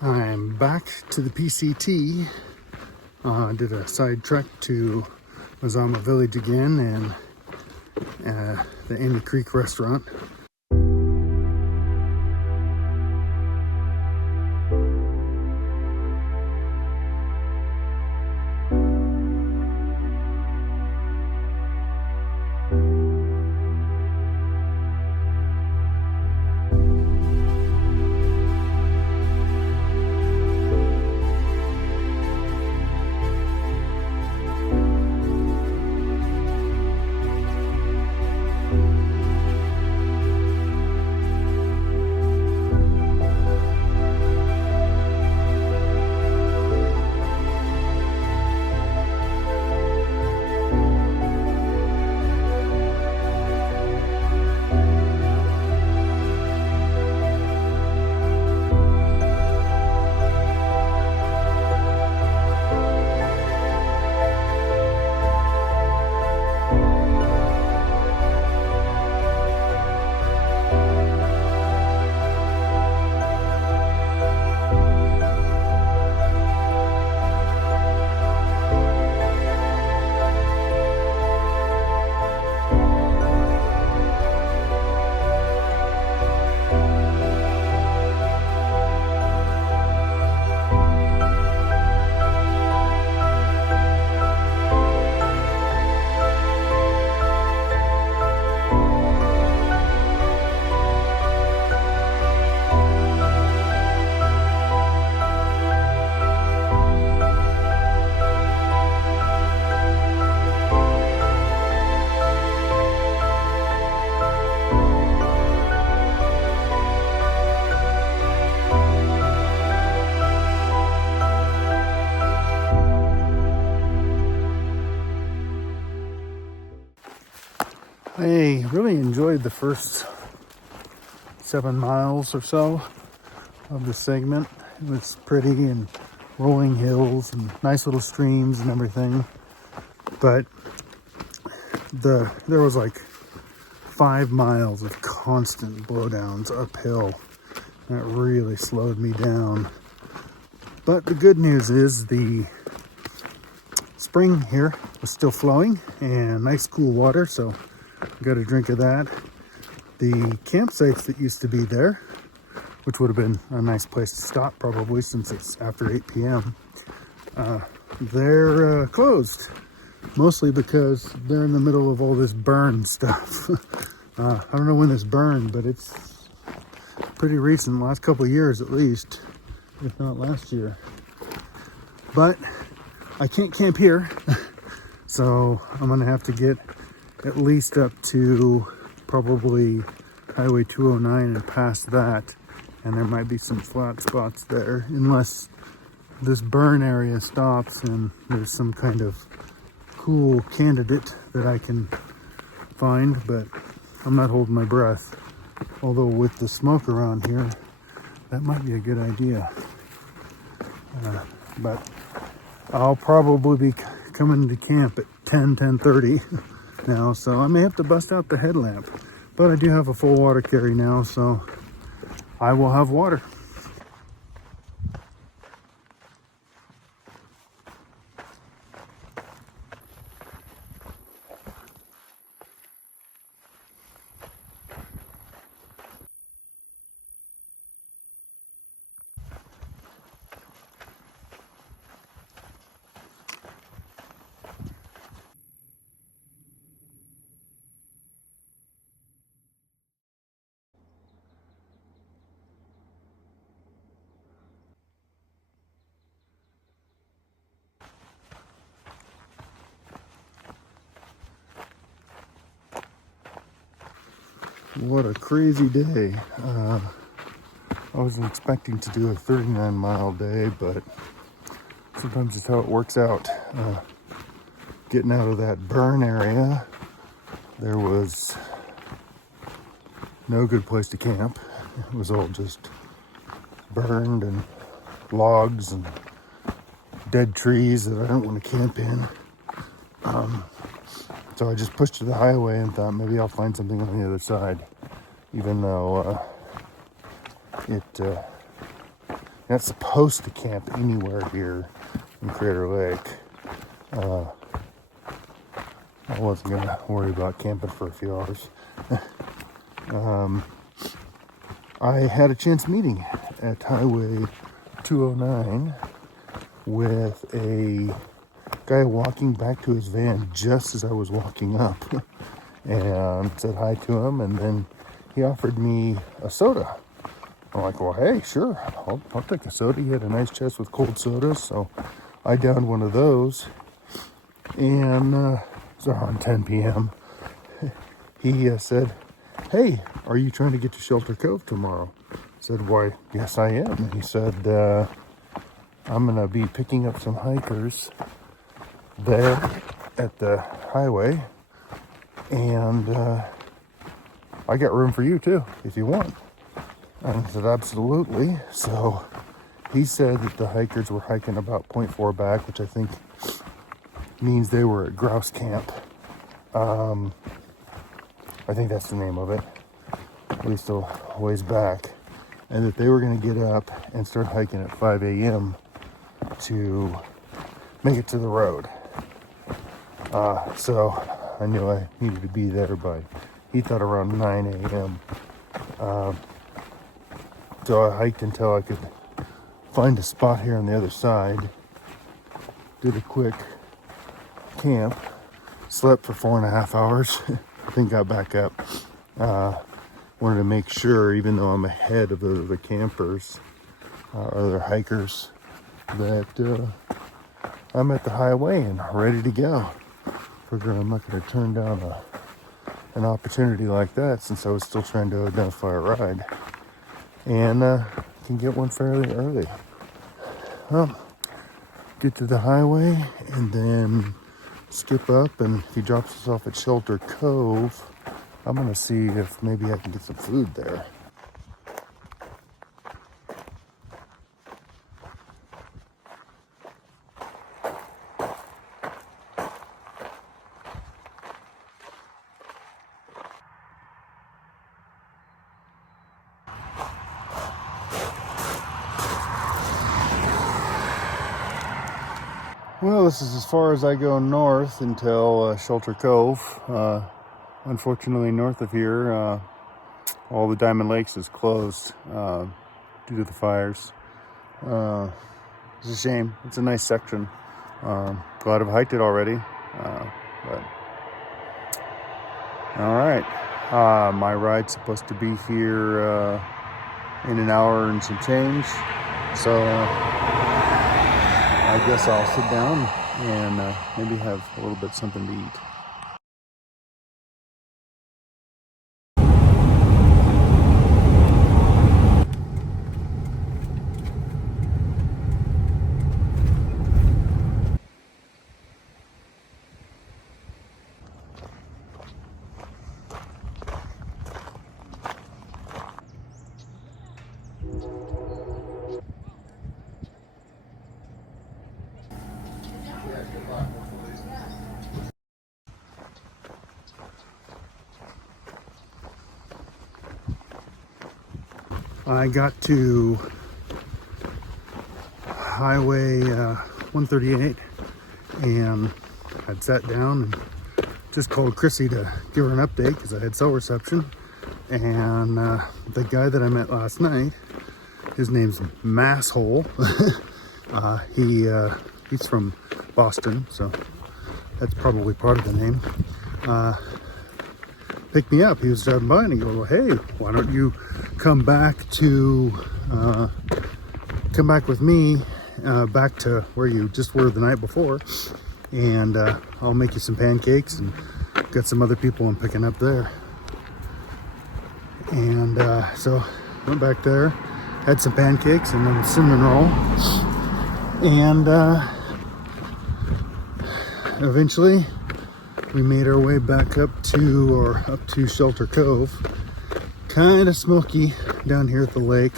I'm back to the PCT. Did a side trek to Mazama Village again and the Amy Creek restaurant. I really enjoyed the first 7 miles or so of the segment. It was pretty and rolling hills and nice little streams and everything. But there was like 5 miles of constant blowdowns uphill. That really slowed me down. But the good news is the spring here was still flowing and nice cool water, so got a drink of that. The campsites that used to be there, which would have been a nice place to stop probably since it's after 8 p.m., they're closed. Mostly because they're in the middle of all this burn stuff. I don't know when this burned, but it's pretty recent, last couple of years at least, if not last year. But I can't camp here, so I'm gonna have to get at least up to probably Highway 209 and past that, and there might be some flat spots there, unless this burn area stops and there's some kind of cool candidate that I can find, but I'm not holding my breath. Although with the smoke around here, that might be a good idea. But I'll probably be coming to camp at 10:30 now, so I may have to bust out the headlamp. But I do have a full water carry now, so I will have water. What a crazy day. I wasn't expecting to do a 39-mile day, but sometimes it's how it works out. Getting out of that burn area, there was no good place to camp. It was all just burned and logs and dead trees that I don't want to camp in. So I just pushed to the highway and thought maybe I'll find something on the other side, even though it not supposed to camp anywhere here in Crater Lake. I wasn't gonna worry about camping for a few hours. I had a chance meeting at Highway 209 with a guy walking back to his van just as I was walking up, and said hi to him, and then he offered me a soda. I'm like, well, hey, sure, I'll take a soda. He had a nice chest with cold sodas, so I downed one of those, and it was around 10 p.m. He said, hey, are you trying to get to Shelter Cove tomorrow? I said, why, yes, I am. And he said, I'm going to be picking up some hikers there at the highway, and I got room for you too, if you want. And I said, absolutely. So he said that the hikers were hiking about 0.4 back, which I think means they were at Grouse Camp. I think that's the name of it, at least a ways back. And that they were going to get up and start hiking at 5 a.m. to make it to the road. So I knew I needed to be there by, he thought, around 9 a.m. So I hiked until I could find a spot here on the other side, did a quick camp, slept for 4.5 hours, then got back up. Wanted to make sure, even though I'm ahead of the campers, other hikers, that I'm at the highway and ready to go. Figure I'm not going to turn down an opportunity like that, since I was still trying to identify a ride, and can get one fairly early. Get to the highway and then skip up, and if he drops us off at Shelter Cove, I'm gonna see if maybe I can get some food there. Well, this is as far as I go north until Shelter Cove. Unfortunately, north of here, all the Diamond Lakes is closed due to the fires. It's a shame. It's a nice section. Glad I've hiked it already. But all right, my ride's supposed to be here in an hour and some change, so I guess I'll sit down and maybe have a little bit something to eat. I got to Highway 138 and I'd sat down and just called Chrissy to give her an update because I had cell reception. And the guy that I met last night, his name's Masshole. He's from Boston, so that's probably part of the name. Picked me up. He was driving by and he goes, well, hey, why don't you come back with me back to where you just were the night before, and I'll make you some pancakes, and got some other people I'm picking up there. And so went back there, had some pancakes and then a cinnamon roll, and eventually we made our way back up to Shelter Cove. Kind of smoky down here at the lake.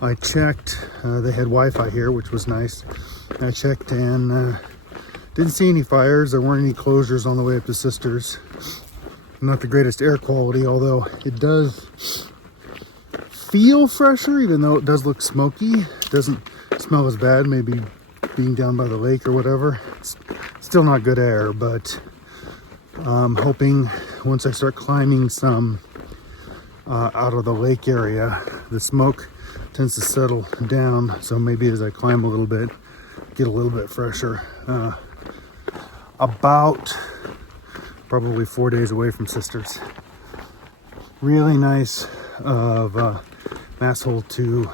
I checked, they had Wi-Fi here, which was nice. I checked and didn't see any fires. There weren't any closures on the way up to Sisters. Not the greatest air quality, although it does feel fresher, even though it does look smoky. It doesn't smell as bad, maybe being down by the lake or whatever. It's still not good air, but I'm hoping once I start climbing some out of the lake area, the smoke tends to settle down. So maybe as I climb a little bit, get a little bit fresher. About probably 4 days away from Sisters. Really nice of Masshole to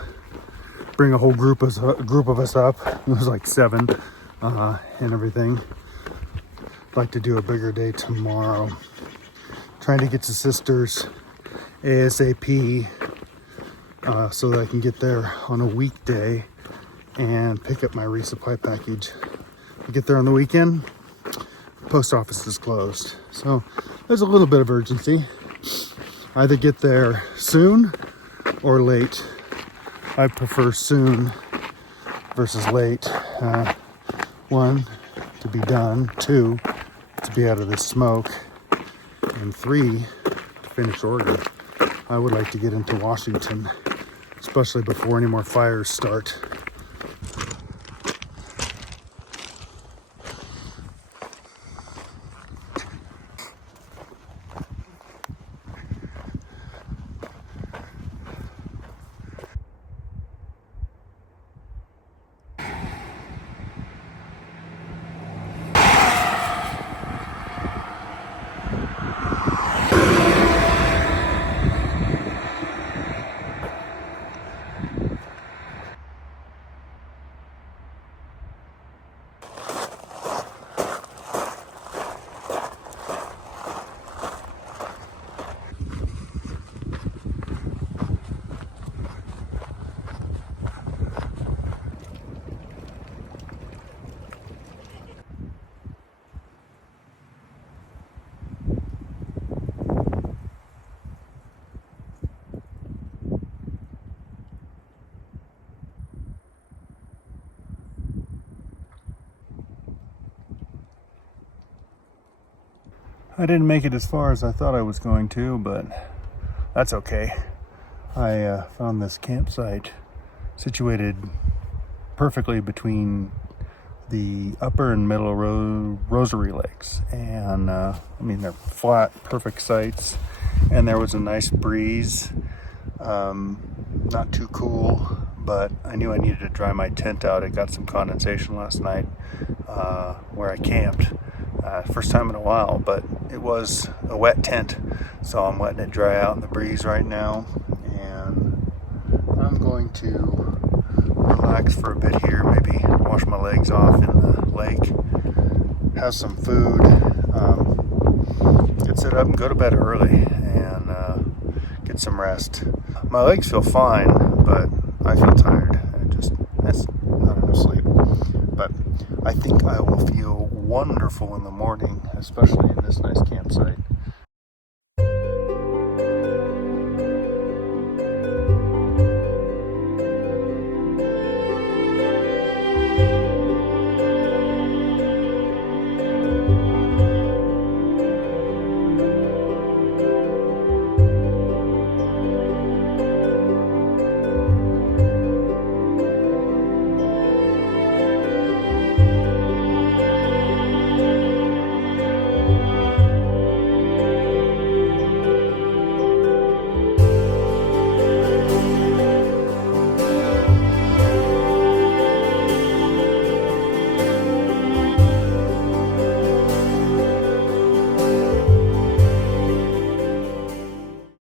bring a whole group of us up. It was like 7 and everything. I'd like to do a bigger day tomorrow. Trying to get to Sisters ASAP so that I can get there on a weekday and pick up my resupply package. I get there on the weekend, post office is closed. So there's a little bit of urgency. Either get there soon or late. I prefer soon versus late. 1, to be done. 2, to be out of the smoke. And 3, to finish Oregon. I would like to get into Washington, especially before any more fires start. I didn't make it as far as I thought I was going to, but that's okay. I found this campsite situated perfectly between the upper and middle Rosary Lakes. And I mean, they're flat, perfect sites. And there was a nice breeze, not too cool, but I knew I needed to dry my tent out. It got some condensation last night where I camped. First time in a while, but it was a wet tent, so I'm letting it dry out in the breeze right now, and I'm going to relax for a bit here, maybe wash my legs off in the lake, have some food, get set up and go to bed early and get some rest. My legs feel fine, but I feel tired. That's not enough sleep. But I think I will feel wonderful in the morning, especially in this nice campsite.